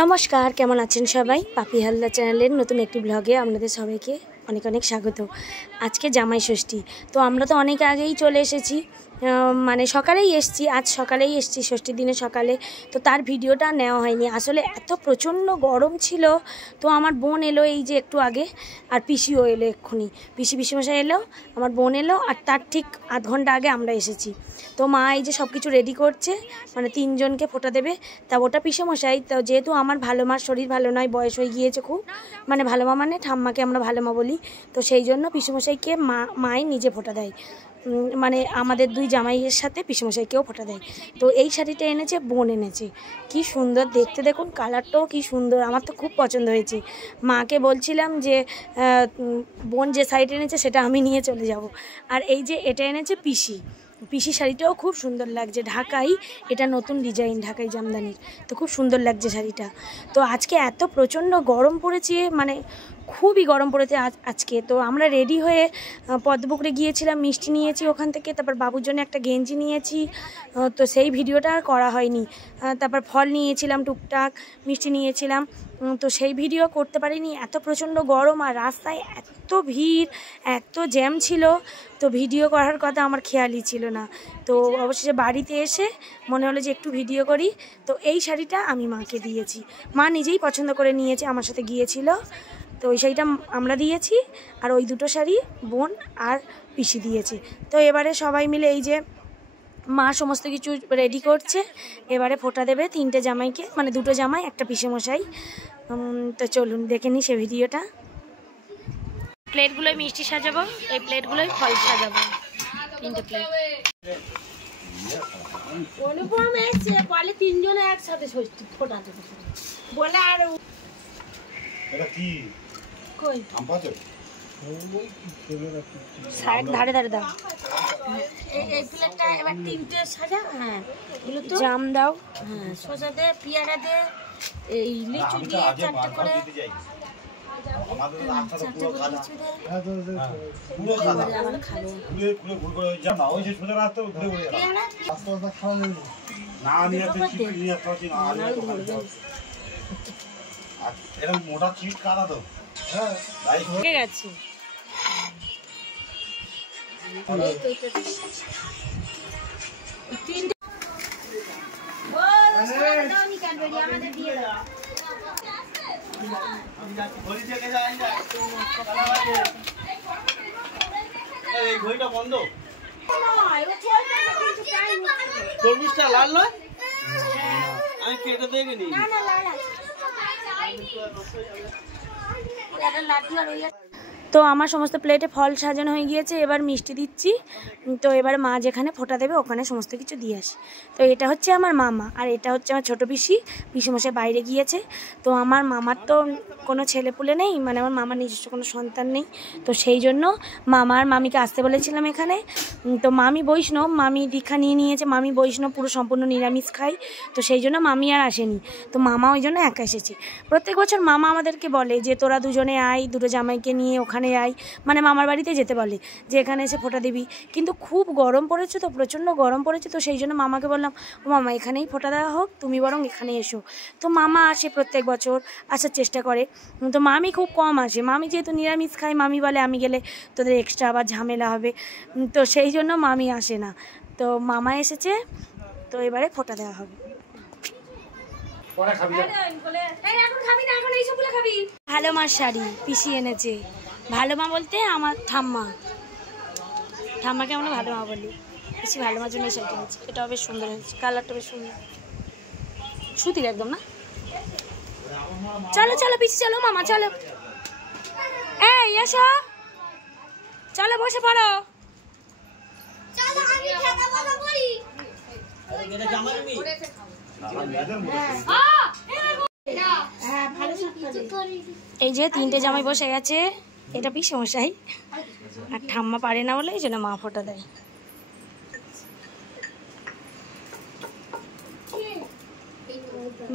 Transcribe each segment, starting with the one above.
নমস্কার, কেমন আছেন সবাই? পাপি হালদার চ্যানেলের নতুন একটি ব্লগে আপনাদের সবাইকে অনেক অনেক স্বাগত। আজকে জামাই ষষ্ঠী, তো আমরা তো অনেক আগেই চলে এসেছি, মানে সকালেই এসেছি, আজ সকালেই এসেছি, ষষ্ঠীর দিনে সকালে। তো তার ভিডিওটা নেওয়া হয়নি, আসলে এত প্রচণ্ড গরম ছিল। তো আমার বোন এলো এই যে একটু আগে, আর পিসিও এলো এক্ষুনি, পিসিমশাই এলো, আমার বোন এলো, আর তার ঠিক আধ ঘন্টা আগে আমরা এসেছি। তো মা এই যে সব কিছু রেডি করছে, মানে তিনজনকে ফোঁটা দেবে। তা ওটা পিসেমশাই, তো যেহেতু আমার ভালো মার শরীর ভালো নয়, বয়স হয়ে গিয়েছে খুব, মানে ভালো মা মানে ঠাম্মাকে আমরা ভালো মা বলি, তো সেই জন্য পিসেমশাইকে মাই নিজে ফোঁটা দেয়, মানে আমাদের দুই জামাইয়ের সাথে পিসেমশাইকেও ফোঁটা দেয়। তো এই শাড়িটা এনেছে বোন, এনেছে, কি সুন্দর দেখতে, দেখুন কালারটাও কি সুন্দর, আমার তো খুব পছন্দ হয়েছে। মাকে বলছিলাম যে বোন যে শাড়িটা এনেছে সেটা আমি নিয়ে চলে যাব। আর এই যে এটা এনেছে পিসি শাড়িটাও খুব সুন্দর লাগছে, ঢাকাই, এটা নতুন ডিজাইন, ঢাকাই জামদানির, তো খুব সুন্দর লাগছে শাড়িটা। তো আজকে এত প্রচণ্ড গরম পড়েছে, মানে খুবই গরম পড়েছে আজকে। তো আমরা রেডি হয়ে পদ্মপুকুরে গিয়েছিলাম, মিষ্টি নিয়েছি ওখান থেকে, তারপর বাবুর জন্য একটা গেঞ্জি নিয়েছি, তো সেই ভিডিওটা আর করা হয়নি। তারপর ফল নিয়েছিলাম টুকটাক, মিষ্টি নিয়েছিলাম, তো সেই ভিডিও করতে পারিনি, এত প্রচণ্ড গরম, আর রাস্তায় এত ভিড়, এত জ্যাম ছিল, তো ভিডিও করার কথা আমার খেয়ালই ছিল না। তো অবশেষে বাড়িতে এসে মনে হলো যে একটু ভিডিও করি, তো এই শাড়িটা আমি মাকে দিয়েছি, মা নিজেই পছন্দ করে নিয়েছে, আমার সাথে গিয়েছিল, তো ওই শাড়িটা আমরা দিয়েছি, আর ওই দুটো শাড়ি বোন আর পিসি দিয়েছে। তো এবারে সবাই মিলে এই যে মা সমস্ত কিছু রেডি করছে, এবারে ফোঁটা দেবে তিনটে জামাইকে, মানে দুটো জামাই একটা পিসেমশাই। তো চলুন দেখে নিই সে ভিডিওটা। প্লেটগুলোই মিষ্টি সাজাবো, এই প্লেটগুলোই ফল সাজাবো, তিনটে প্লেট। অনুপম এসছে, বলে তিনজনে একসাথে ষষ্ঠী ফোঁটা দেবে বলে, আর এটা কি কই আম পাচ্ছে সাইড ধারে ধারে দাও, এই প্লেটটা এবার তিনটে সাজা। হ্যাঁ এগুলো তো জাম দাও, হ্যাঁ শসা দে, পেয়ারা দে, এই লিচু দিয়ে চারটে করে, আমাদের রাস্তাটা চারটে পুরো করে কাদা, লিচু দে, পুরো কাদা, এবারে আমরা খাবো। ঘুরে ঘুরে ঘুরে ঘুরে যাব না, ওই যে সোজা রাস্তা ঘুরে ঘুরে গেলাম, পেয়ারা রাস্তাটা খারাপ হয়ে গেল না, নিয়ে আসতে চিপ নিয়ে আসতে পারছি না, আর এরকম মোটা চিট কাদা তো, হ্যাঁ ভাই হয়ে গেছে। এই তো এটা তিনটে ও সারা দাও নি কেন বেরিয়ে আমাদের দিয়ে দাও। ঘড়ি থেকে যাই না এই ঘড়িটা বন্ধ, নয় ও চলবে না, কিন্তু টাইম তরমুজটা লাল নয়, আমি কেটে দিয়ে নি না না লাল আছে এটা লাঠি আর ওই তো আমার সমস্ত প্লেটে ফল সাজানো হয়ে গিয়েছে, এবার মিষ্টি দিচ্ছি। তো এবার মা যেখানে ফোঁটা দেবে ওখানে সমস্ত কিছু দিয়ে আসি। তো এটা হচ্ছে আমার মামা, আর এটা হচ্ছে আমার ছোটো পিসিমশাই বাইরে গিয়েছে। তো আমার মামার তো কোনো ছেলেপুলে নেই, মানে আমার মামার নিজস্ব কোনো সন্তান নেই, তো সেই জন্য মামা আর মামিকে আসতে বলেছিলাম এখানে। তো মামি বৈষ্ণব, মামি দীক্ষা নিয়ে নিয়েছে, মামি বৈষ্ণব, পুরো সম্পূর্ণ নিরামিষ খাই, তো সেই জন্য মামি আর আসেনি, তো মামা ওই জন্য একা এসেছে। প্রত্যেক বছর মামা আমাদেরকে বলে যে তোরা দুজনে আয়, দুটো জামাইকে নিয়ে ওখানে আয়, মানে মামার বাড়িতে যেতে বলে যে এখানে এসে ফোঁটা দিবি, কিন্তু খুব গরম পড়েছে, তো প্রচণ্ড গরম পড়েছে, তো সেই জন্য মামাকে বললাম, ও মামা এখানেই ফোঁটা দেওয়া হোক, তুমি বরং এখানে এসো। তো মামা আসে, প্রত্যেক বছর আসার চেষ্টা করে, তো মামি খুব কম আসে, মামি যেহেতু নিরামিষ খায়, মামি বলে আমি গেলে তোদের এক্সট্রা আবার ঝামেলা হবে, তো সেই জন্য মামি আসে না। তো মামা এসেছে, তো এবারে ফোঁটা দেওয়া হবে। ভালো মার শাড়ি পিসি এনেছে, ভালো মা বলতে আমার ঠাম্মাকে আমরা ভালো মা বলি, পিসি ভালো মার জন্য এই শাড়িটা এনেছে, এটাও বেশ সুন্দর হয়েছে, কালারটা বেশ সুন্দর, সুতির একদম না। চলো চলো পিসি, চলো মামা চলো, এই এসো, চলো বসে পড়ো। এই যে তিনটে জামাই বসে গেছে, এটা পিসেমশাই, আর ঠাম্মা পারে না বলে এই জন্য মা ফোঁটা দেয়।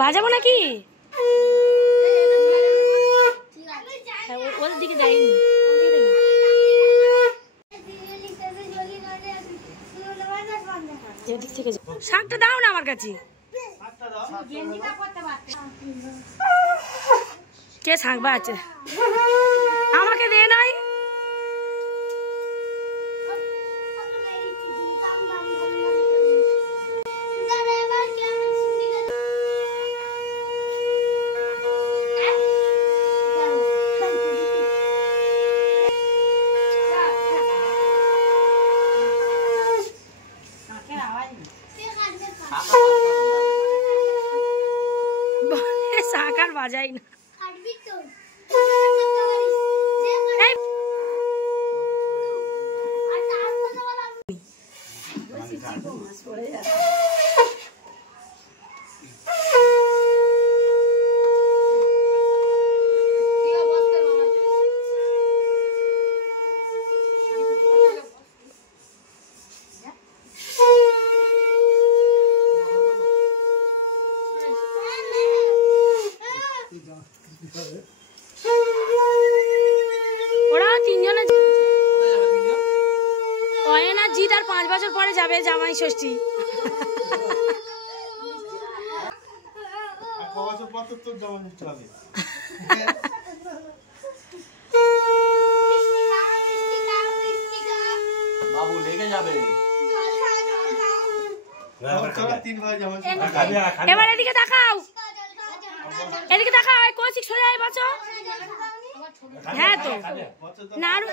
বাজাবো নাকি? ওদের দিকে যাইনি, শাকটা দাও না আমার কাছে। কে শাঁকবা আছে আমাকে দে নাই শাঁখ আর বাজাই না ওরা তিনজনে অয়ন আর জিৎ আর 5 বছর পরে যাবে জামাই ষষ্ঠী। বাবু লেগে যাবে। এবার এদিকে তাকাও, এদিকে তাকাও, কৌশিক সোজা এই বছর। হ্যাঁ তো নাড়ু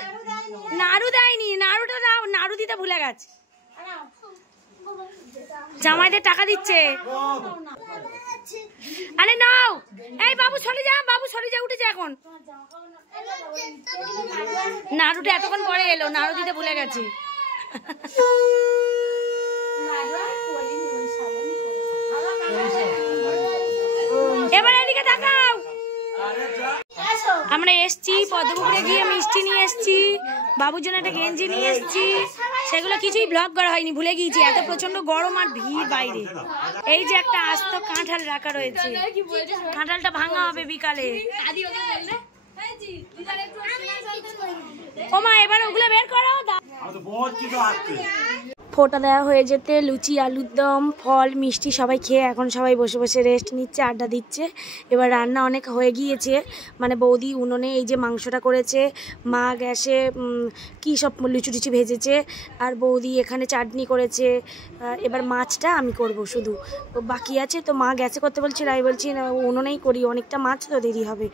নাড়ু দেয়নি, নাড়ুটা দাও, নাড়ু দিতে ভুলে গেছে। জামাইদের টাকা দিচ্ছে। আরে নাও, এই বাবু সরে যা, বাবু সরে যা, উঠেছে এখন। নাড়ুটা এতক্ষণ পরে এলো, নাড়ু দিতে ভুলে গেছি। এবার এদিকে তাকাও। আমরা এসছি পদ্মপুকুরে গিয়ে মিষ্টি নিয়ে এসছি, বাবুর জন্য একটা গেঞ্জি নিয়ে এসছি, সেগুলো কিছুই ব্লগ করা হয়নি, ভুলে গিয়েছি। এত প্রচন্ড গরম আর ভিড় বাইরে। এই যে একটা আস্ত কাঁঠাল রাখা রয়েছে, কাঁঠালটা ভাঙা হবে বিকালে। ও মা এবার ওগুলো বের করো। ফোঁটা দেওয়া হয়ে যেতে লুচি, আলুর দম, ফল, মিষ্টি সবাই খেয়ে এখন সবাই বসে বসে রেস্ট নিচ্ছে, আড্ডা দিচ্ছে। এবার রান্না অনেক হয়ে গিয়েছে, মানে বৌদি উনুনে এই যে মাংসটা করেছে, মা গ্যাসে কী সব লুচি টুচি ভেজেছে, আর বৌদি এখানে চাটনি করেছে। এবার মাছটা আমি করব, শুধু বাকি আছে। তো মা গ্যাসে করতে বলছিল, আমি বলছি না উনুনেই করি, অনেকটা মাছ তো দেরি হবে।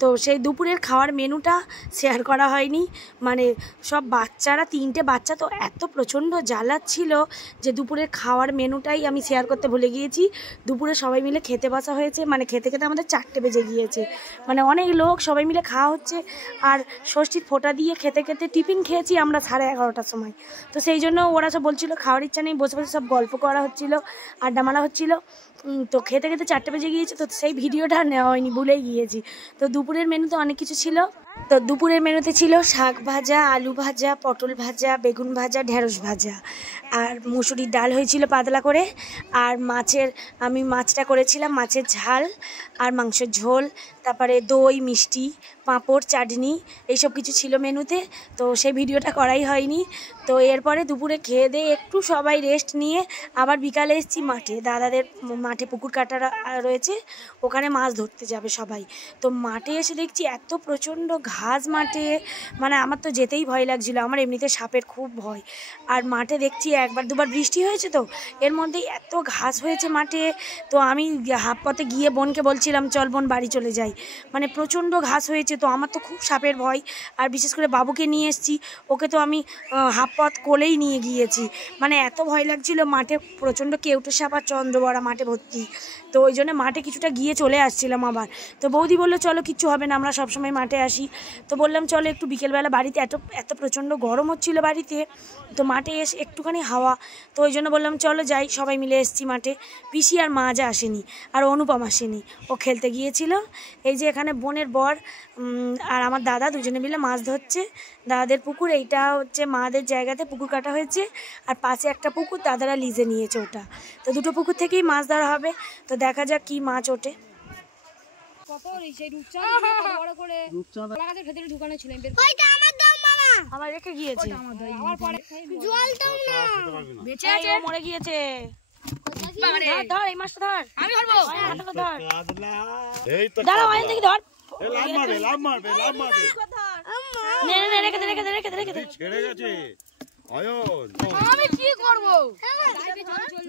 তো সেই দুপুরের খাওয়ার মেনুটা শেয়ার করা হয়নি, মানে সব বাচ্চারা, 3টে বাচ্চা তো এত প্রচণ্ড জ্বালা ছিল যে দুপুরের খাওয়ার মেনুটাই আমি শেয়ার করতে ভুলে গিয়েছি। দুপুরে সবাই মিলে খেতে বসা হয়েছে, মানে খেতে খেতে আমাদের 4টে বেজে গিয়েছে, মানে অনেক লোক সবাই মিলে খাওয়া হচ্ছে। আর ষষ্ঠীর ফোঁটা দিয়ে খেতে খেতে টিফিন খেয়েছি আমরা 11:30টার সময়। তো সেই জন্য ওরা সব বলছিল খাওয়ার ইচ্ছা নেই, বসে বসে সব গল্প করা হচ্ছিল, আড্ডা মারা হচ্ছিল। তো খেতে খেতে 4টে বেজে গিয়েছে, তো সেই ভিডিওটা নেওয়া হয়নি, ভুলেই গিয়েছি। তো দুপুরের মেনুতে অনেক কিছু ছিল। তো দুপুরের মেনুতে ছিল শাক ভাজা, আলু ভাজা, পটল ভাজা, বেগুন ভাজা, ঢেঁড়স ভাজা, আর মুসুরির ডাল হয়েছিল পাতলা করে। আর আমি মাছটা করেছিলাম মাছের ঝাল আর মাংসের ঝোল, তারপরে দই, মিষ্টি, পাঁপড়, চাটনি, এইসব কিছু ছিল মেনুতে। তো সেই ভিডিওটা করাই হয়নি। তো এরপরে দুপুরে খেয়ে দিয়ে একটু সবাই রেস্ট নিয়ে আবার বিকালে এসেছি মাঠে, দাদাদের মাঠে পুকুর কাটা রয়েছে, ওখানে মাছ ধরতে যাবে সবাই। তো মাঠে এসে দেখছি এত প্রচণ্ড ঘাস মাঠে, মানে আমার তো যেতেই ভয় লাগছিল, আমার এমনিতে সাপের খুব ভয়। আর মাঠে দেখছি 1-2বার বৃষ্টি হয়েছে, তো এর মধ্যেই এত ঘাস হয়েছে মাঠে। তো আমি হাফ পথে গিয়ে বোনকে বলছিলাম চল বোন বাড়ি চলে যাই, মানে প্রচণ্ড ঘাস হয়েছে। তো আমার তো খুব সাপের ভয়, আর বিশেষ করে বাবুকে নিয়ে এসেছি, ওকে তো আমি হাফ পথ কোলেই নিয়ে গিয়েছি, মানে এত ভয় লাগছিল। মাঠে প্রচণ্ড কেউটে সাপ আর চন্দ্রবড়া মাঠে ভর্তি, তো ওই জন্য মাঠে কিছুটা গিয়ে চলে আসছিলাম আবার। তো বৌদি বললো চলো কিচ্ছু হবে না, আমরা সবসময় মাঠে আসি। তো বললাম চলো একটু বিকেলবেলা বাড়িতে, এত প্রচণ্ড গরম হচ্ছিল বাড়িতে, তো মাঠে এসে একটুখানি হাওয়া, তো ওই জন্য বললাম চলো যাই, সবাই মিলে এসেছি মাঠে। পিসি আর মা যা আসেনি, আর অনুপম আসেনি, ও খেলতে গিয়েছিল। এই যে এখানে বোনের বর আর আমার দাদা দুজনে মিলে মাছ ধরছে, দাদাদের পুকুর। এইটা হচ্ছে মাদের জায়গাতে পুকুর কাটা হয়েছে, আর পাশে একটা পুকুর দাদারা লিজে নিয়েছে ওটা। তো দুটো পুকুর থেকেই মাছ ধরা হবে, তো দেখা যাক কি মাছ ওঠে। আমার রেখে গিয়েছে, মরে গিয়েছে। ধর এই মাছটা ধর, আমি ধরবো, ধর এই তো দাঁড়াও, আয় দেখি ধর, লাভ মারবে নে নে রেখে দে রেখে দে রেখে দে রেখে দে। ছেড়ে গেছে অয়ন। আমি কি করব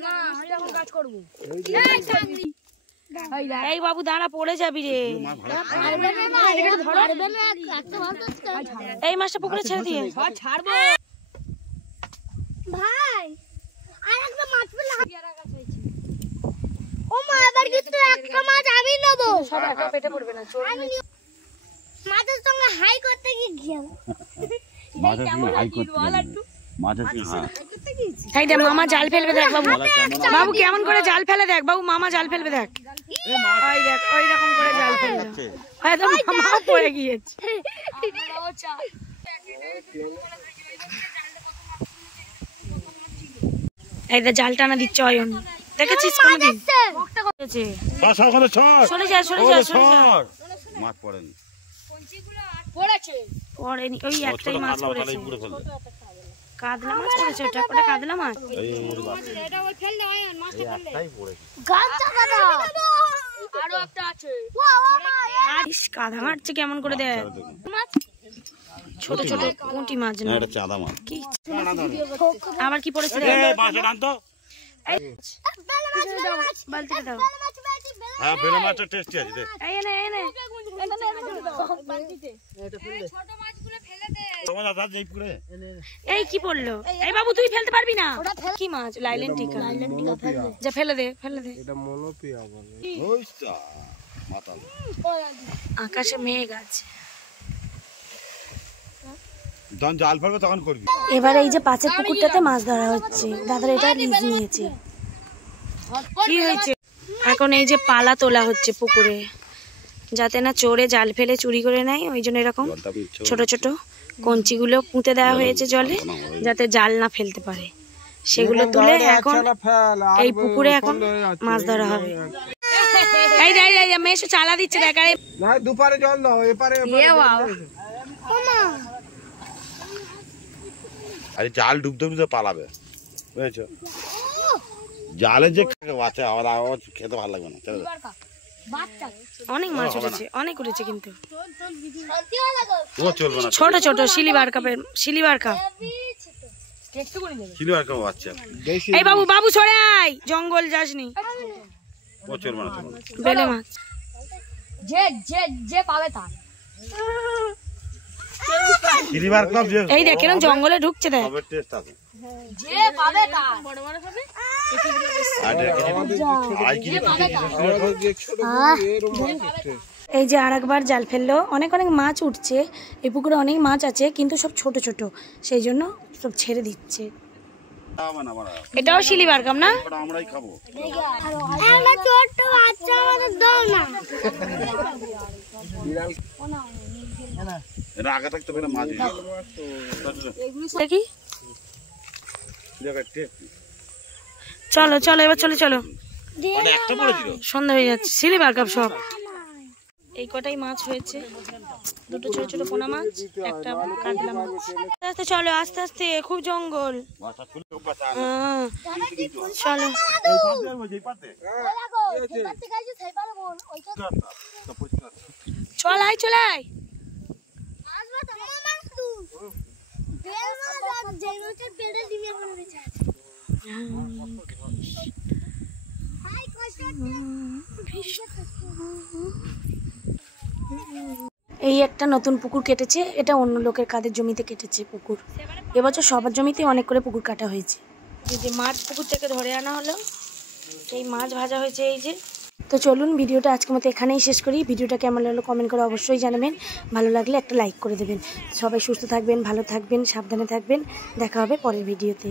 না এরকম কাজ করব এই বাবু দাঁড়া, পড়ে যাবি রে। এই মাছটা পুকুরে ছেড়ে দিয়ে ছাড়বো ভাই আরেকটা মাছ পেলে ও মা এবার কিন্তু একটা মাছ আমি নেব সব একা পেটে পড়বে না, চোর মাছের সঙ্গে হাই করতে গিয়ে মাছের সঙ্গে হাই করতে মাছের সঙ্গে এই দেখ মামা জাল ফেলবে, দেখ বাবু, বাবু কেমন করে জাল ফেলে দেখ বাবু, মামা জাল ফেলবে দেখ, ওই দেখ ওই রকম করে জাল ফেলবে, হয়তো মামা পড়ে গিয়েছে। এই দেখ জাল টানা দিচ্ছে অয়ন, দেখেছিস কোনদিন? সরে যা সরে যা সরে যা, মাছ পড়েনি পড়েছে পড়েনি, ওই একটাই মাছ পড়েছে, কাতলা মাছ পড়েছে, ওটা ওটা কাতলা মাছ। এটা ওই ফেল দে মাছটা ফেল দে গাছ চাপা দাও আরো একটা আছে ইস কাদা মারছে কেমন করে দেখ, ছোট ছোট পুঁটি মাছ না, এটা চাঁদা মাছ। কি আবার কি পড়েছে দেখ, বালতিতে দাও, হ্যাঁ বেলে মাছটা টেস্টি আছে দেখ। এই নে এই নে, তোমার দাদা যেই পুরে এই কি পড়লো, এই বাবু তুই ফেলতে পারবি না, কি মাছ? লাইলেন টিকা, যা ফেলে দে ফেলে দে। ওইটা মাতাল আকাশে মেঘ আছে। যখন জাল ফেলবে তখন করবি। এবার এই যে পাঁচের পুকুরটাতে মাছ ধরা হচ্ছে, দাদার এটা লিজ নিয়েছে। কি হয়েছে? এখন এই যে পালা তোলা হচ্ছে পুকুরে, যাতে না চোরে জাল ফেলে চুরি করে নেয়, ওই জন্য এরকম ছোট ছোট কঞ্চিগুলো পুঁতে দেওয়া হয়েছে জলে, যাতে জাল না ফেলতে পারে। সেগুলো তুলে এখন এই পুকুরে এখন মাছ ধরা হবে। এই যাই যাই মেশো চালা দিচ্ছে দেখ, আরে দুপারে জল দাও এপারে আরে জাল ডুবতে ডুবতে পালাবে, বুঝেছ? জালে যে বাচ্চা আবার খেতে ভালো লাগবে না। অনেক মাছ উঠেছে, অনেক উঠেছে, কিন্তু ও চলবে না, ছোট ছোট সিলিভার কাপের, সিলিভার কাপ। ছিল আর কেমন বাচ্চা। এই বাবু বাবু সরে আয়, জঙ্গল যাসনি, ও চলবে না, চলবে না। বেলে মাছ যে যে যে পাবে তার সিলভার কাপ যে এই দেখ কেন জঙ্গলে ঢুকছে দেখ, সবের টেস্ট আছে। যে পাবে তার বড় বড় হবে আর আই কি এই যে আরেকবার জাল ফেললো, অনেক অনেক মাছ উঠছে, এই পুকুরে অনেক মাছ আছে কিন্তু সব ছোট ছোট, সেই জন্য সব ছেড়ে দিচ্ছে। এটাও সিলিভার কাপ না, আমরাই খাবো। একটা ছোট্ট বাচ্চা আমাদের দাও না এটা আগে থাকতে পারে মাছ দেখি চলো চলো এবার চলে চলো, মানে একটা পড়েছিল। সন্ধ্যা হয়ে যাচ্ছে, সিলিভার কাপ সব। এই কটাই মাছ হয়েছে, দুটো ছোট ছোট পোনা মাছ, একটা কাতলা মাছ। আস্তে আস্তে চলো, আস্তে আস্তে, খুব জঙ্গল। চলো চল আয়, চল আয়। এই একটা নতুন পুকুর কেটেছে, এটা অন্য লোকের কাদের জমিতে কেটেছে পুকুর। এবছর সবার জমিতে অনেক করে পুকুর কাটা হয়েছে। এই যে মাছ পুকুর থেকে ধরে আনা হলো, সেই মাছ ভাজা হয়েছে এই যে। তো চলুন ভিডিওটা আজকের মতো এখানেই শেষ করি। ভিডিওটা কেমন লাগলো কমেন্ট করে অবশ্যই জানাবেন, ভালো লাগলে একটা লাইক করে দেবেন। সবাই সুস্থ থাকবেন, ভালো থাকবেন, সাবধানে থাকবেন, দেখা হবে পরের ভিডিওতে।